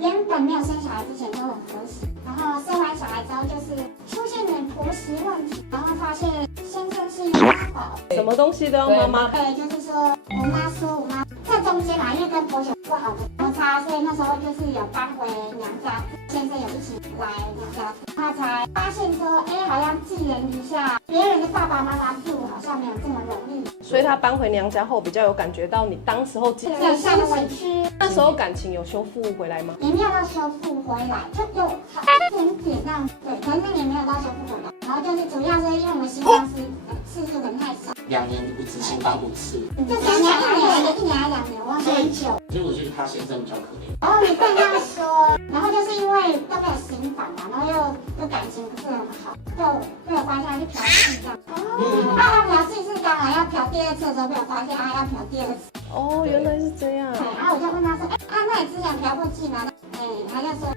原本没有生小孩之前都很和谐，然后生完小孩之后就是出现了婆媳问题，然后发现先生是一个妈宝，什么东西都要妈妈。对，就是说我妈说我妈这中间嘛，因为跟婆媳不好的摩擦，所以那时候就是有搬回娘家，先生有一起来娘家，他才发现说，哎，好像寄人篱下，别人的爸爸妈妈住好像没有这么容易，所以他搬回娘家后，比较有感觉到你当时候有下的委屈。那时候感情有修复回来吗？也没有到修复回来，就有好一点点这样，对，可是也没有到修复回来。然后就是主要是因为我们新方次数可能太少2年不止新房5次，就2年1年还2年，忘记很久。所以我觉得他先生比较可怜。然后你被他说，然后就是因为都没有新房嘛，然后又感情不是很好，就被我发现去嫖妓这样。哦，他嫖妓是刚好要嫖第2次的时候被我发现他要嫖第2次。哦，原来是这样。对，然后我就问他说，哎，那你之前嫖过妓吗？哎，他就说。